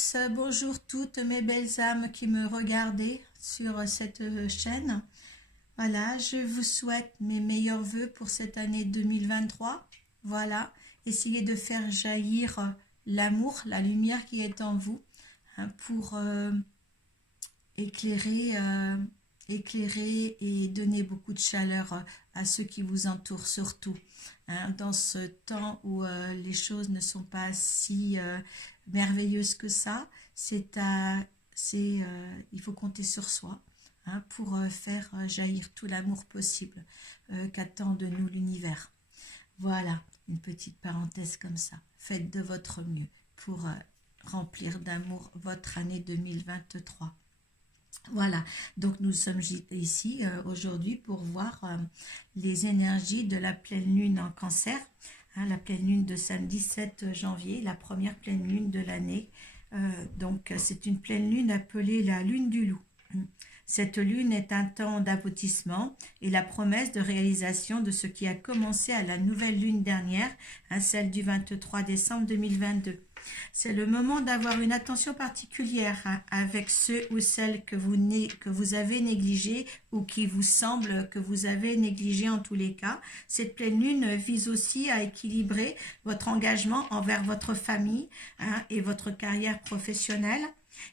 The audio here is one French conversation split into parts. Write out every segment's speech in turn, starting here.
tous, bonjour toutes mes belles âmes qui me regardez sur cette chaîne. Voilà, je vous souhaite mes meilleurs vœux pour cette année 2023. Voilà, essayez de faire jaillir l'amour, la lumière qui est en vous, hein, pour éclairer, éclairer et donner beaucoup de chaleur à ceux qui vous entourent surtout. Hein, dans ce temps où les choses ne sont pas si merveilleuses que ça, il faut compter sur soi, hein, pour faire jaillir tout l'amour possible qu'attend de nous l'univers. Voilà, une petite parenthèse comme ça. Faites de votre mieux pour remplir d'amour votre année 2023. Voilà, donc nous sommes ici aujourd'hui pour voir les énergies de la pleine lune en Cancer, hein, la pleine lune de samedi 7 janvier, la première pleine lune de l'année. Donc c'est une pleine lune appelée la lune du loup. Cette lune est un temps d'aboutissement et la promesse de réalisation de ce qui a commencé à la nouvelle lune dernière, hein, celle du 23 décembre 2022. C'est le moment d'avoir une attention particulière, hein, avec ceux ou celles que vous avez négligés ou qui vous semble que vous avez négligé en tous les cas. Cette pleine lune vise aussi à équilibrer votre engagement envers votre famille, hein, et votre carrière professionnelle.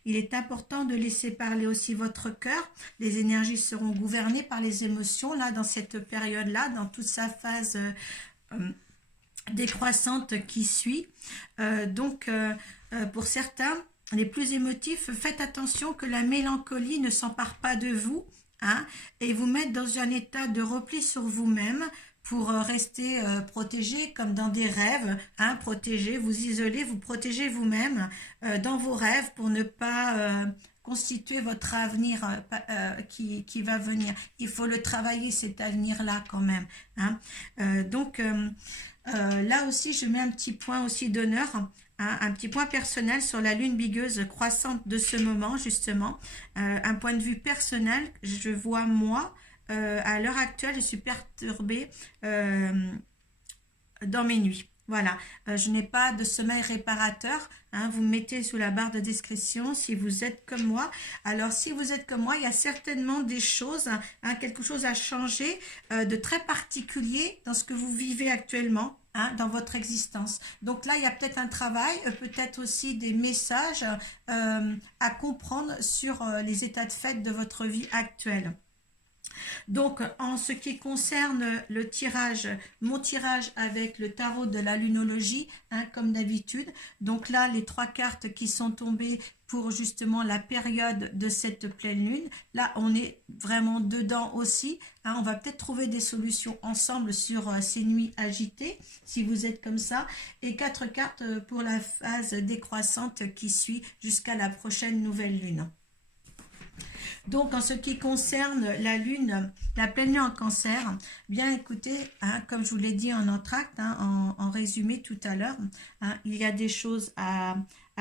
Il est important de laisser parler aussi votre cœur. Les énergies seront gouvernées par les émotions, là, dans cette période-là, dans toute sa phase décroissante qui suit. Pour certains, les plus émotifs, faites attention que la mélancolie ne s'empare pas de vous, hein, et vous mette dans un état de repli sur vous-même, pour rester protégé comme dans des rêves, hein, protéger, vous isoler, vous protéger vous-même dans vos rêves pour ne pas constituer votre avenir qui va venir. Il faut le travailler, cet avenir-là quand même. Hein. Là aussi, je mets un petit point aussi d'honneur, hein, un petit point personnel sur la lune bigueuse croissante de ce moment, justement. Un point de vue personnel, je vois moi, à l'heure actuelle, je suis perturbée dans mes nuits. Voilà, je n'ai pas de sommeil réparateur, hein, vous me mettez sous la barre de description si vous êtes comme moi. Alors, si vous êtes comme moi, il y a certainement des choses, hein, quelque chose à changer de très particulier dans ce que vous vivez actuellement, hein, dans votre existence. Donc là, il y a peut-être un travail, peut-être aussi des messages à comprendre sur les états de fait de votre vie actuelle. Donc, en ce qui concerne le tirage, mon tirage avec le tarot de la lunologie, hein, comme d'habitude. Donc là, les 3 cartes qui sont tombées pour justement la période de cette pleine lune. Là, on est vraiment dedans aussi. Hein, on va peut-être trouver des solutions ensemble sur ces nuits agitées, si vous êtes comme ça. Et 4 cartes pour la phase décroissante qui suit jusqu'à la prochaine nouvelle lune. Donc, en ce qui concerne la lune, la pleine lune en Cancer, bien écoutez, hein, comme je vous l'ai dit en entracte, hein, en résumé tout à l'heure, hein, il y a des choses à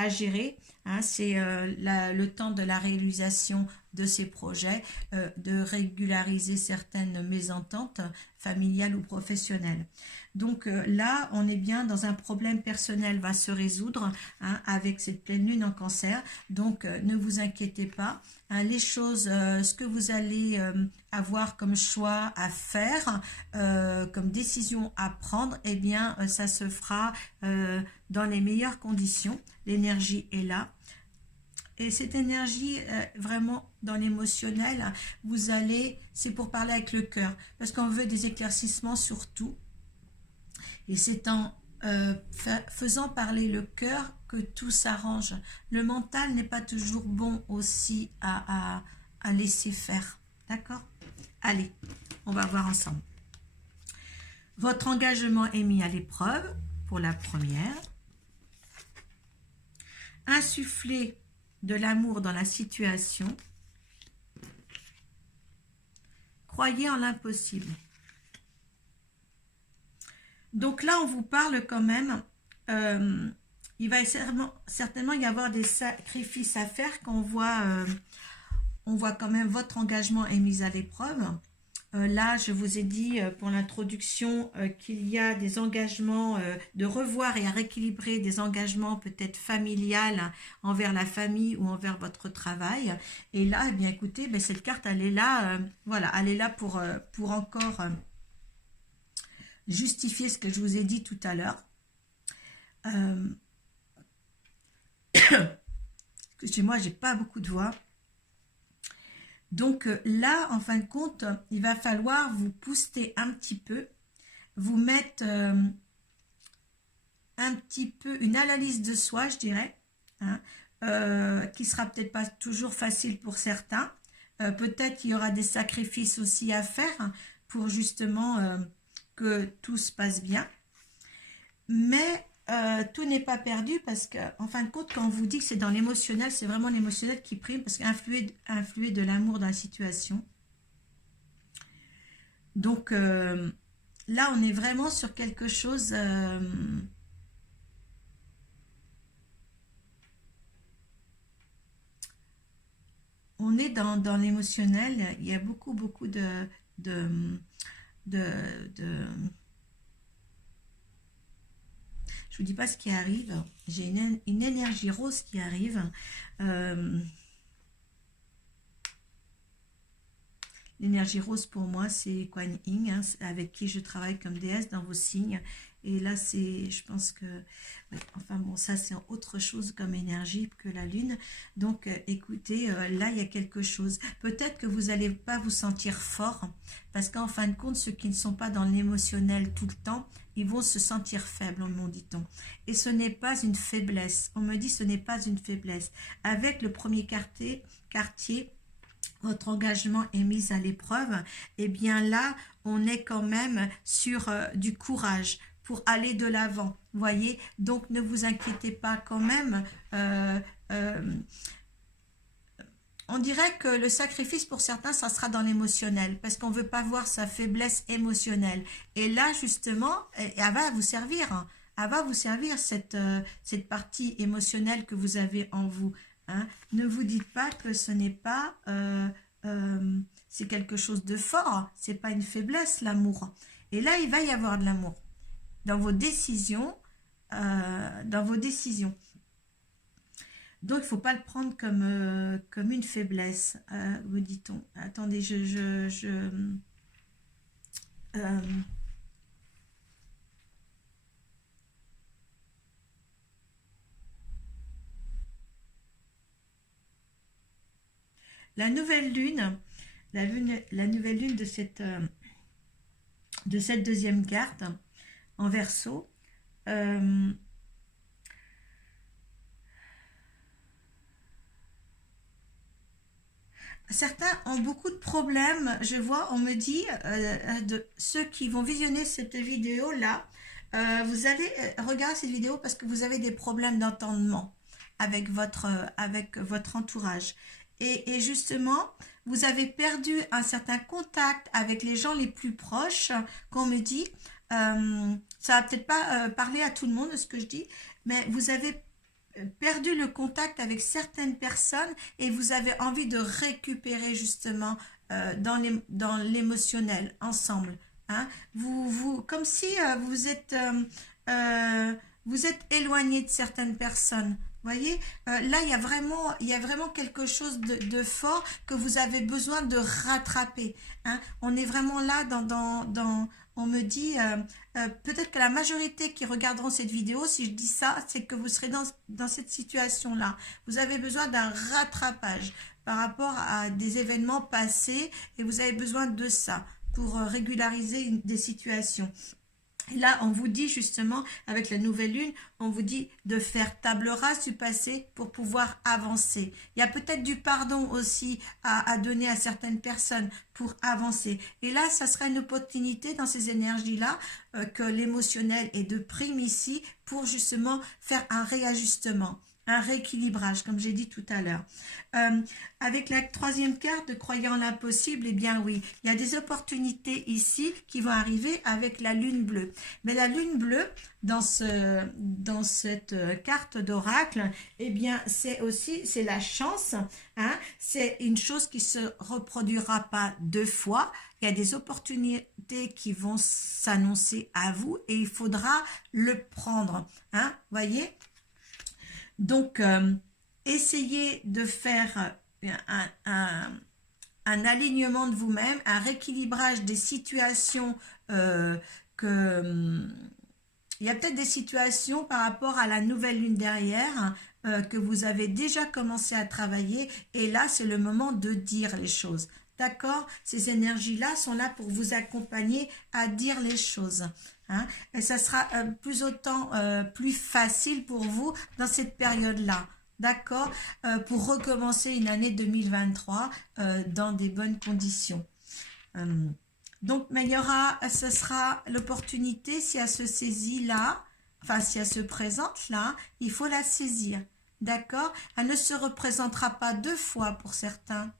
gérer. Hein, c'est le temps de la réalisation de ces projets, de régulariser certaines mésententes familiales ou professionnelles. Donc là, on est bien dans un problème personnel va se résoudre, hein, avec cette pleine lune en Cancer. Donc ne vous inquiétez pas. Hein, les choses, ce que vous allez avoir comme choix à faire, comme décision à prendre, eh bien ça se fera dans les meilleures conditions. L'énergie est là. Et cette énergie, vraiment dans l'émotionnel, vous allez, c'est pour parler avec le cœur, parce qu'on veut des éclaircissements sur tout. Et c'est en faisant parler le cœur que tout s'arrange. Le mental n'est pas toujours bon aussi à laisser faire. D'accord? Allez, on va voir ensemble. Votre engagement est mis à l'épreuve pour la première. Insuffler de l'amour dans la situation. Croyez en l'impossible. Donc là, on vous parle quand même, il va certainement y avoir des sacrifices à faire quand on voit quand même votre engagement est mis à l'épreuve. Là, je vous ai dit pour l'introduction qu'il y a des engagements de revoir et à rééquilibrer des engagements peut-être familiales envers la famille ou envers votre travail. Et là, eh bien, écoutez, ben, cette carte, elle est là, voilà, elle est là pour encore justifier ce que je vous ai dit tout à l'heure. Euh, Excusez-moi, j'ai pas beaucoup de voix. Donc là, en fin de compte, il va falloir vous booster un petit peu, vous mettre un petit peu une analyse de soi, je dirais, hein, qui sera peut-être pas toujours facile pour certains. Peut-être qu'il y aura des sacrifices aussi à faire hein, pour justement que tout se passe bien. Mais tout n'est pas perdu parce qu'en fin de compte, quand on vous dit que c'est dans l'émotionnel, c'est vraiment l'émotionnel qui prime parce qu'influer de l'amour dans la situation. Donc là, on est vraiment sur quelque chose... on est dans l'émotionnel. Il y a beaucoup de, de, de je vous dis pas ce qui arrive. J'ai une énergie rose qui arrive. Euh, L'énergie rose pour moi, c'est Kuan Yin, hein, avec qui je travaille comme déesse dans vos signes. Et là, c'est, je pense que, ouais, enfin bon, ça c'est autre chose comme énergie que la lune. Donc, écoutez, là, il y a quelque chose. Peut-être que vous n'allez pas vous sentir fort, parce qu'en fin de compte, ceux qui ne sont pas dans l'émotionnel tout le temps, ils vont se sentir faibles, on dit-on. Et ce n'est pas une faiblesse. On me dit ce n'est pas une faiblesse. Avec le premier quartier, votre engagement est mis à l'épreuve, et bien là, on est quand même sur du courage pour aller de l'avant, voyez. Donc, ne vous inquiétez pas quand même. On dirait que le sacrifice pour certains, ça sera dans l'émotionnel, parce qu'on ne veut pas voir sa faiblesse émotionnelle. Et là, justement, elle va vous servir, hein. Elle va vous servir cette partie émotionnelle que vous avez en vous. Hein. Ne vous dites pas que ce n'est pas... c'est quelque chose de fort, c'est pas une faiblesse, l'amour. Et là, il va y avoir de l'amour dans vos décisions, dans vos décisions. Donc, il ne faut pas le prendre comme une faiblesse, vous dit-on. Attendez, la nouvelle lune, la nouvelle lune de cette deuxième carte en Verseau, certains ont beaucoup de problèmes, je vois, on me dit, de ceux qui vont visionner cette vidéo-là, vous allez regarder cette vidéo parce que vous avez des problèmes d'entendement avec votre entourage. Et justement, vous avez perdu un certain contact avec les gens les plus proches, qu'on me dit, ça va peut-être pas parler à tout le monde de ce que je dis, mais vous avez perdu le contact avec certaines personnes et vous avez envie de récupérer justement dans l'émotionnel ensemble. Hein. Comme si vous êtes éloigné de certaines personnes. Voyez, là, il y a vraiment quelque chose de fort que vous avez besoin de rattraper. Hein. On est vraiment là on me dit, peut-être que la majorité qui regarderont cette vidéo, si je dis ça, c'est que vous serez dans cette situation-là. Vous avez besoin d'un rattrapage par rapport à des événements passés et vous avez besoin de ça pour régulariser des situations. Et là, on vous dit justement, avec la nouvelle lune, on vous dit de faire table rase du passé pour pouvoir avancer. Il y a peut-être du pardon aussi à donner à certaines personnes pour avancer. Et là, ça serait une opportunité dans ces énergies-là que l'émotionnel est de prime ici pour justement faire un réajustement. un rééquilibrage, comme j'ai dit tout à l'heure. Avec la troisième carte de croyant l'impossible, eh bien oui, il y a des opportunités ici qui vont arriver avec la lune bleue. Mais la lune bleue, dans cette carte d'oracle, eh bien c'est la chance, hein, c'est une chose qui se reproduira pas deux fois. Il y a des opportunités qui vont s'annoncer à vous et il faudra le prendre, hein, voyez. Donc essayez de faire un alignement de vous-même, un rééquilibrage des situations il y a peut-être des situations par rapport à la nouvelle lune derrière que vous avez déjà commencé à travailler et là c'est le moment de dire les choses. D'accord? Ces énergies-là sont là pour vous accompagner à dire les choses. Hein? Et ça sera plus facile pour vous dans cette période-là. D'accord? Pour recommencer une année 2023 dans des bonnes conditions. Donc, mais ce sera l'opportunité, si elle se saisit là, enfin si elle se présente là, il faut la saisir. D'accord? Elle ne se représentera pas deux fois pour certains.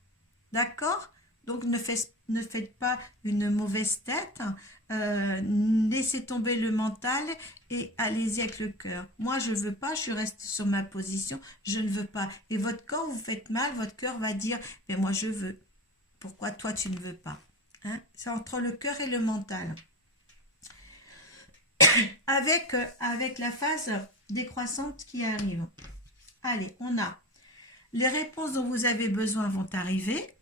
D'accord? Donc, ne faites pas une mauvaise tête. Laissez tomber le mental et allez-y avec le cœur. Moi, je ne veux pas, je reste sur ma position, je ne veux pas. Et votre corps, vous faites mal, votre cœur va dire, mais moi, je veux. Pourquoi toi, tu ne veux pas? Hein? C'est entre le cœur et le mental. Avec la phase décroissante qui arrive. Allez, on a les réponses dont vous avez besoin vont arriver.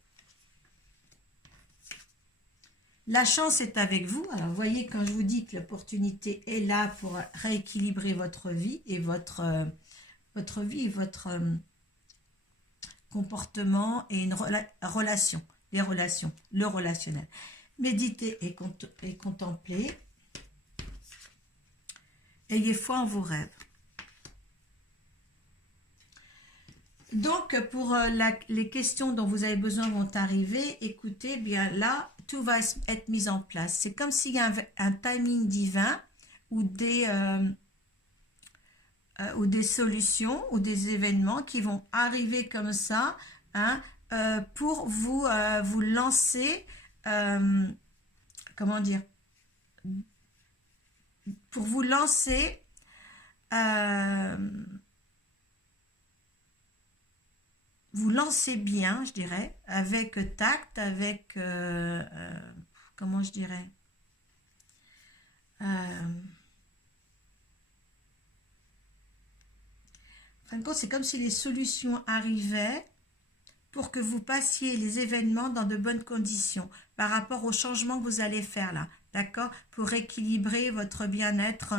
La chance est avec vous. Alors, vous voyez, quand je vous dis que l'opportunité est là pour rééquilibrer votre vie et votre comportement et une relation, les relations, le relationnel. Méditez et contemplez. Ayez foi en vos rêves. Donc, pour les questions dont vous avez besoin vont arriver, écoutez, bien là, tout va être mis en place. C'est comme s'il y a un timing divin ou des solutions ou des événements qui vont arriver comme ça, hein, pour vous lancer, comment dire, pour vous lancer bien, je dirais, avec tact, avec, comment je dirais, en fin de compte, c'est comme si les solutions arrivaient pour que vous passiez les événements dans de bonnes conditions par rapport au changement que vous allez faire là, d'accord? Pour équilibrer votre bien-être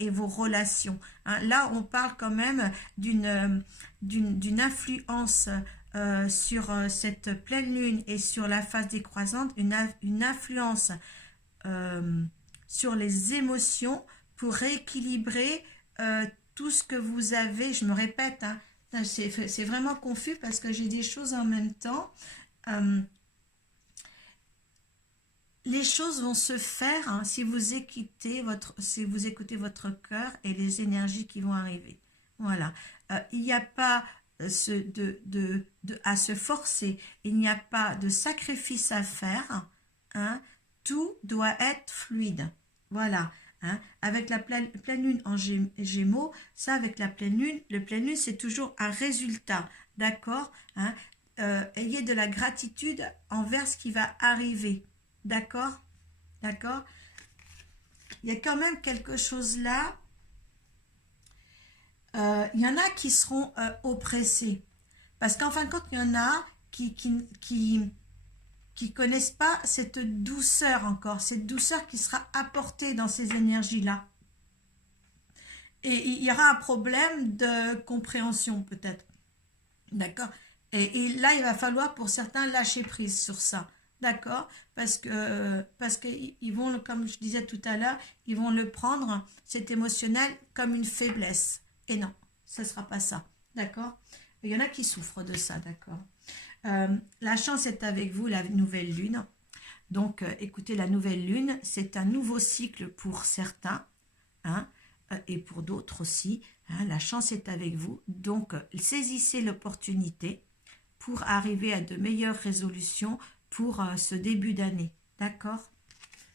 et vos relations. Hein. Là, on parle quand même d'une influence sur cette pleine lune et sur la phase décroissante, une influence sur les émotions pour rééquilibrer tout ce que vous avez. Je me répète, hein, c'est vraiment confus parce que j'ai des choses en même temps. Les choses vont se faire, hein, si vous écoutez votre cœur et les énergies qui vont arriver. Voilà. Il n'y a pas à se forcer. Il n'y a pas de sacrifice à faire. Hein. Tout doit être fluide. Voilà. Hein. Avec la pleine lune en Gémeaux, ça avec la pleine lune, c'est toujours un résultat. D'accord? Hein. Ayez de la gratitude envers ce qui va arriver. D'accord? D'accord? Il y a quand même quelque chose là. Il y en a qui seront oppressés. Parce qu'en fin de compte, il y en a qui connaissent pas cette douceur encore. Cette douceur qui sera apportée dans ces énergies-là. Et il y aura un problème de compréhension peut-être. D'accord? Et là, il va falloir pour certains lâcher prise sur ça. D'accord? Parce que ils vont, comme je disais tout à l'heure, ils vont le prendre, cet émotionnel, comme une faiblesse. Et non, ce ne sera pas ça. D'accord? Il y en a qui souffrent de ça, d'accord? La chance est avec vous, la nouvelle lune. Donc, écoutez, la nouvelle lune, c'est un nouveau cycle pour certains. Hein? et pour d'autres aussi, hein, la chance est avec vous. Donc, saisissez l'opportunité pour arriver à de meilleures résolutions pour ce début d'année. D'accord?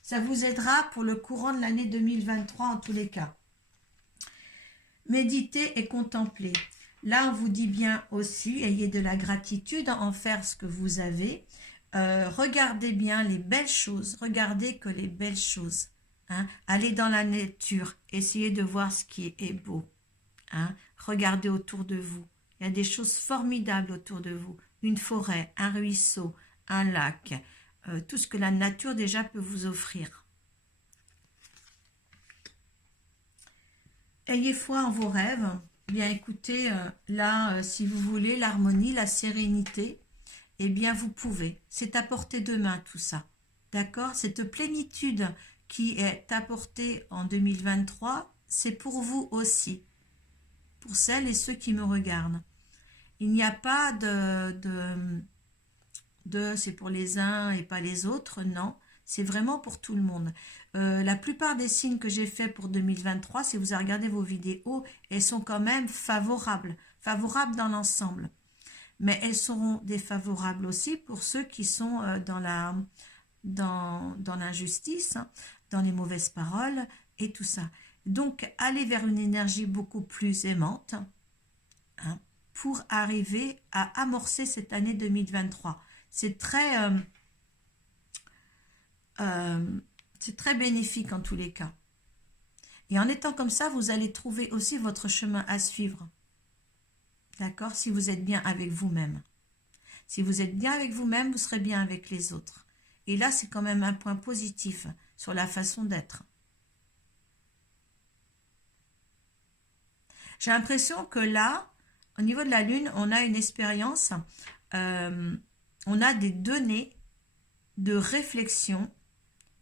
Ça vous aidera pour le courant de l'année 2023 en tous les cas. Méditez et contemplez. Là, on vous dit bien aussi, ayez de la gratitude envers ce que vous avez. Regardez bien les belles choses. Regardez que les belles choses. Hein. Allez dans la nature. Essayez de voir ce qui est beau. Hein. Regardez autour de vous. Il y a des choses formidables autour de vous. Une forêt, un ruisseau, un lac. Tout ce que la nature déjà peut vous offrir. Ayez foi en vos rêves. Bien écoutez, là, si vous voulez l'harmonie, la sérénité, eh bien vous pouvez. C'est à portée de main tout ça. D'accord? Cette plénitude qui est apportée en 2023, c'est pour vous aussi. Pour celles et ceux qui me regardent. Il n'y a pas c'est pour les uns et pas les autres, non. C'est vraiment pour tout le monde. La plupart des signes que j'ai faits pour 2023, si vous regardez vos vidéos, elles sont quand même favorables. Favorables dans l'ensemble. Mais elles seront défavorables aussi pour ceux qui sont dans l'injustice, hein, dans les mauvaises paroles et tout ça. Donc, allez vers une énergie beaucoup plus aimante, hein, pour arriver à amorcer cette année 2023. C'est très bénéfique en tous les cas. Et en étant comme ça, vous allez trouver aussi votre chemin à suivre. D'accord? Si vous êtes bien avec vous-même. Si vous êtes bien avec vous-même, vous serez bien avec les autres. Et là, c'est quand même un point positif sur la façon d'être. J'ai l'impression que là, au niveau de la Lune, on a une expérience, on a des données de réflexion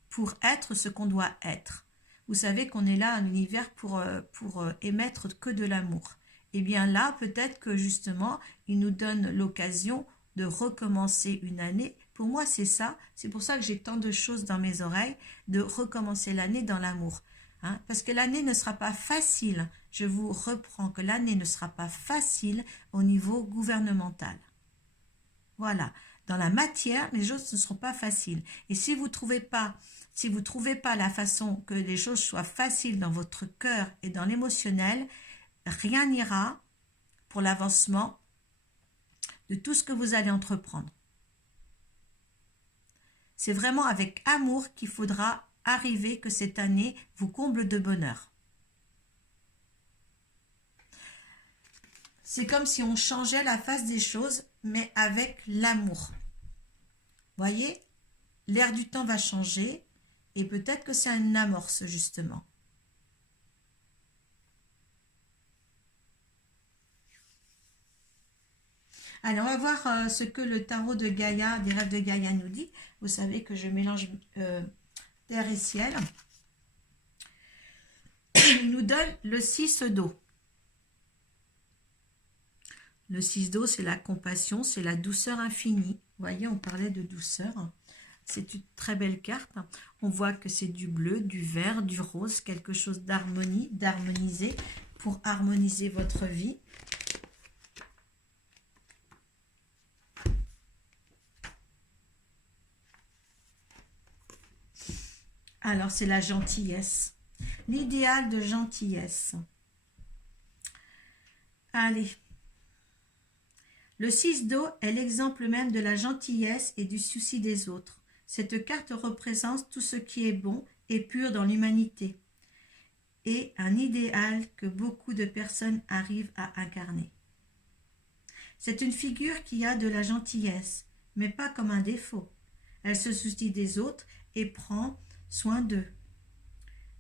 pour être ce qu'on doit être. Vous savez qu'on est là à l'univers pour émettre que de l'amour. Et bien là, peut-être que justement, il nous donne l'occasion de recommencer une année. Pour moi, c'est ça. C'est pour ça que j'ai tant de choses dans mes oreilles, de recommencer l'année dans l'amour. Hein, parce que l'année ne sera pas facile. Je vous reprends que l'année ne sera pas facile au niveau gouvernemental. Voilà. Dans la matière, les choses ne seront pas faciles. Et si vous trouvez pas la façon que les choses soient faciles dans votre cœur et dans l'émotionnel, rien n'ira pour l'avancement de tout ce que vous allez entreprendre. C'est vraiment avec amour qu'il faudra arriver que cette année vous comble de bonheur. C'est comme si on changeait la face des choses, mais avec l'amour. Voyez, l'air du temps va changer et peut-être que c'est une amorce justement. Alors, on va voir ce que le tarot de Gaïa, des rêves de Gaïa nous dit. Vous savez que je mélange terre et ciel. Il nous donne le 6 d'eau. Le 6 d'eau, c'est la compassion, c'est la douceur infinie. Vous voyez, on parlait de douceur. C'est une très belle carte. On voit que c'est du bleu, du vert, du rose, quelque chose d'harmonie, d'harmoniser pour harmoniser votre vie. Alors, c'est la gentillesse. L'idéal de gentillesse. Allez. Le 6 d'eau est l'exemple même de la gentillesse et du souci des autres. Cette carte représente tout ce qui est bon et pur dans l'humanité et un idéal que beaucoup de personnes arrivent à incarner. C'est une figure qui a de la gentillesse, mais pas comme un défaut. Elle se soucie des autres et prend soin d'eux,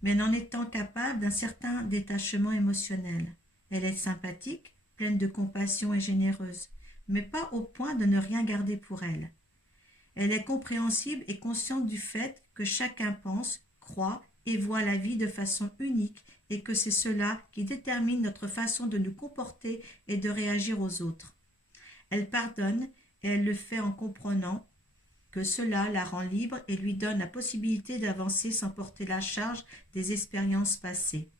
mais en étant capable d'un certain détachement émotionnel. Elle est sympathique, pleine de compassion et généreuse, mais pas au point de ne rien garder pour elle. Elle est compréhensible et consciente du fait que chacun pense, croit et voit la vie de façon unique et que c'est cela qui détermine notre façon de nous comporter et de réagir aux autres. Elle pardonne et elle le fait en comprenant que cela la rend libre et lui donne la possibilité d'avancer sans porter la charge des expériences passées.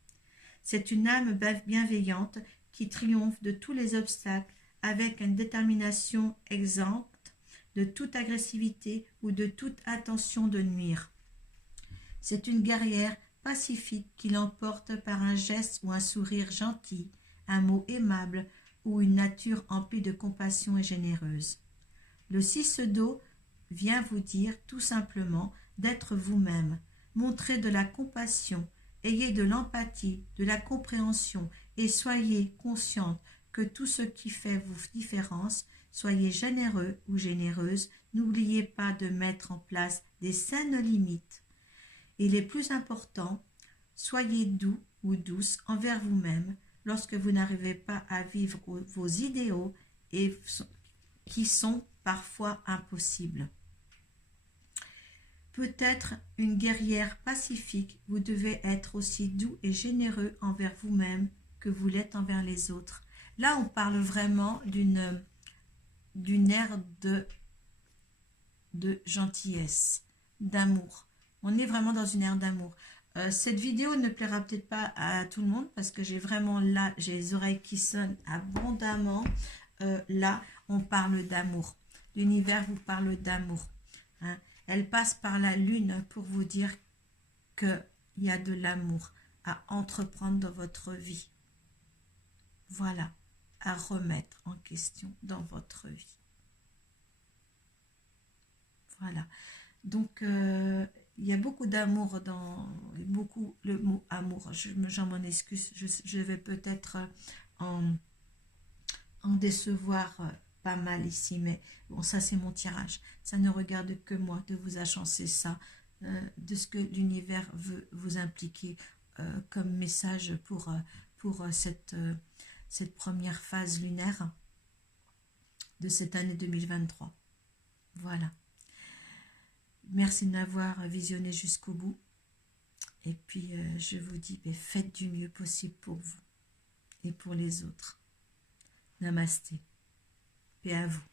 C'est une âme bienveillante qui triomphe de tous les obstacles avec une détermination exempte de toute agressivité ou de toute intention de nuire. C'est une guerrière pacifique qui l'emporte par un geste ou un sourire gentil, un mot aimable ou une nature emplie de compassion et généreuse. Le 6 d'eau vient vous dire tout simplement d'être vous-même, montrez de la compassion, ayez de l'empathie, de la compréhension et soyez consciente que tout ce qui fait vos différences, soyez généreux ou généreuse, n'oubliez pas de mettre en place des saines limites. Et les plus importants, soyez doux ou douce envers vous-même lorsque vous n'arrivez pas à vivre vos idéaux et qui sont parfois impossibles. Peut-être une guerrière pacifique, vous devez être aussi doux et généreux envers vous-même que vous l'êtes envers les autres. Là, on parle vraiment d'une ère de gentillesse, d'amour. On est vraiment dans une ère d'amour. Cette vidéo ne plaira peut-être pas à tout le monde parce que j'ai les oreilles qui sonnent abondamment. Là, on parle d'amour. L'univers vous parle d'amour. Hein. Elle passe par la lune pour vous dire qu'il y a de l'amour à entreprendre dans votre vie. Voilà, à remettre en question dans votre vie. Voilà. Donc, il y a beaucoup d'amour le mot amour. J'en m'en excuse. Je vais peut-être en décevoir pas mal ici, mais bon, ça c'est mon tirage. Ça ne regarde que moi de vous achancer ça, de ce que l'univers veut vous impliquer comme message pour cette première phase lunaire de cette année 2023. Voilà. Merci de m'avoir visionné jusqu'au bout. Et puis, je vous dis, faites du mieux possible pour vous et pour les autres. Namasté. Paix à vous.